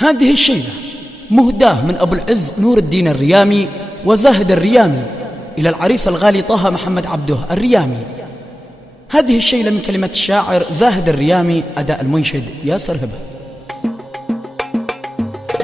هذه الشيلة مهداة من أبو العز نور الدين الريامي وزاهد الريامي إلى العريس الغالي طه محمد عبده الريامي. هذه الشيلة من كلمة الشاعر زاهد الريامي، أداء المنشد ياسر هبة.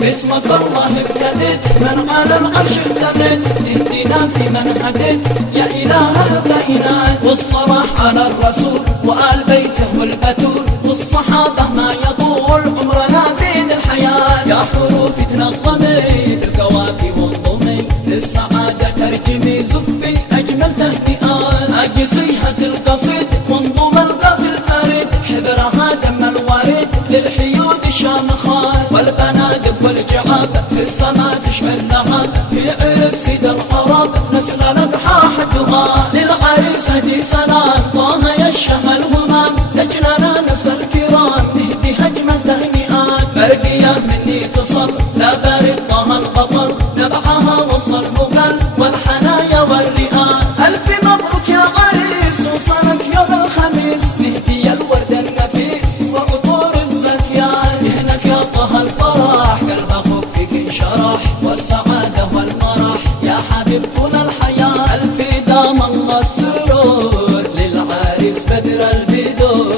باسمك الله ابتدت، من على العرش ابتدت، اهدنا في من هديت يا إله الكائنات، والصلاة على الرسول وآل بيته والبتول والصحابة ما يطول عمرنا في ذي الحياة. يا حروف تنظمي بالقوافي وانضمي للسعادة ترجمي زفي أجمل تهنئات، أقصيها القصيد وانضم القافي الفريد حبرها دم الوريد للحيود الشامخات، والبنادق والجعاب في السماء تشعل لهب في عرس سيد الحرب نسل الأضحى حدها. للعريسة دي سلام طه يشهم الهمام، لجننا نسى الكرام نهدي أجمل تهنئات، برقية مني تصل لا بارد طه البطل نبعها وصل المقل والحنايا والرئات. ألف مبروك يا عريس وصلك يوم الخميس، نهدي الورد النفيس وعطور الزكيات، يهنك يا طه الفرح قلب أخوك فيك انشرح والسعادة والمرح يا حبيب طول الحياة. ألف دام الله السرور للعريس بدر البدور،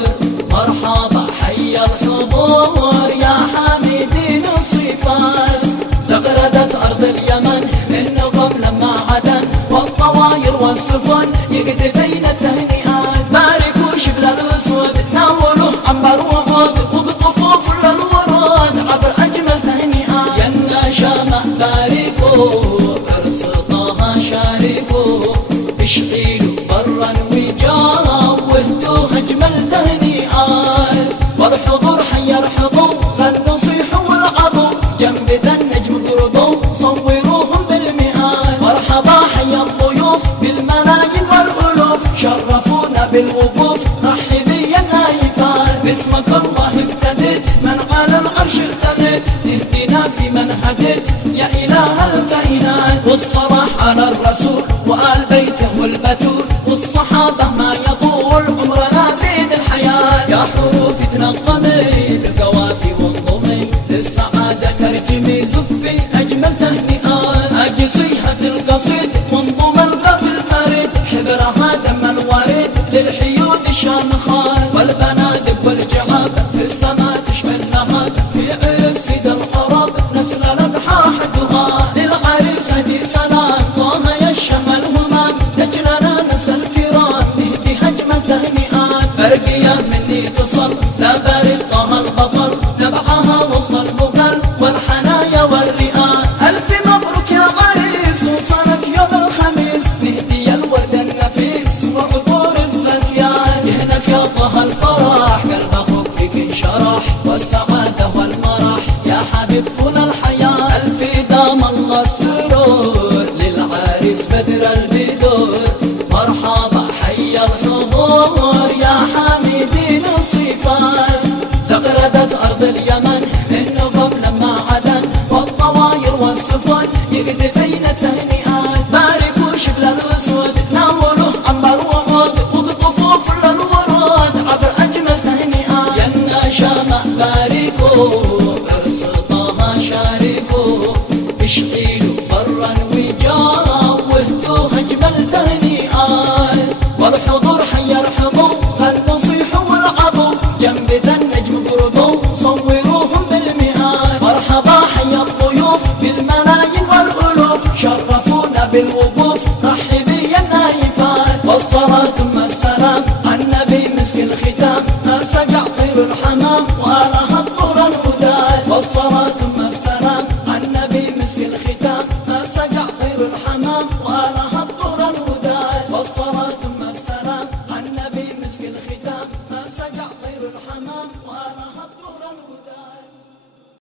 مرحبا حي الحضور يا حميدين الصفات، زغردت أرض اليمن النظم لما عدن والطواير والسفن يقدفين التهنئات، باركوا شبل الأسود ناولوه عنبر وعود وقطفوا فل الورود عبر أجمل تهنئات. يا النشامة باركوا عرس طه شاركوا اشغلوا برا وجاه واهدوا أجمل تهنئات، والحضور حي يرحبوا غنوا صيحوا والعبوا جنب ذا النجم قربوا صوروهم بالمئات. مرحبا حي الضيوف بالملايين والألوف شرفونا بالوقوف رحبي يا النايفات. باسمك الله ابتدت من على العرش ارتدت، اهدنا في من هديت يا إله الكائنات، والصلاة على الرسول وآل بيته والبتول والصحابة ما يطول عمرنا في ذي الحياة. يا حروف تنظمي بالقوافي وانضمي للسعادة ترجمي زفي أجمل تهنئات، أقصيها القصيد وانضم القافي الفريد حبرها دم الوريد للحيود الشامخات، والبنادق والجعاب في السماء تشعل لهب في عرس سيد الحرب نسل الأضحى حدها. للعريسة دي سلام طه يشهم الهمام، لجننا نسى الكرام نهدي أجمل تهنئات، برقية مني تصل لا بارد طه البطل نبعها وصل المقل والحنايا والرئات. ألف مبروك يا عريس وصلك يوم الخميس، نهدي الورد النفيس وعطور الزكيات، يهنك يا طه الفرح قلب أخوك فيك انشرح والسعادة والمرح يا حبيب طول الحياة. ألف دام الله السرور للعريس بدر البدور، مرحبا حي الحضور يا حميدين الصفات، زغردت أرض اليمن النظم لما عدن والطواير والسفن يقدفين التهنئات، باركوا شبل الأسود ناولوه عنبر وعود وقطفوا فل الورود عبر أجمل تهنئات. يا النشامة باركوا عرس طه شاركوا اشغلوا برا وجاه واهدوا أجمل تهنئات، والحضور حي يرحبوا غنوا صيحوا والعبوا جنب ذا النجم قربوا صوروهم بالمئات. مرحبا حي الضيوف بالملايين والألوف شرفونا بالوقوف رحبي يا النايفات، والصلاة ثم السلام عن النبي مسك الختام ما سقع طير الحمام ولها الطور الهداد، والصلاة ثم السلام عن النبي مسك الختام ما سقع طير الحمام ولها الطور الهداد، والصلاة ثم السلام عن النبي مسك الختام ما سقع طير الحمام ولها الطور الهداد.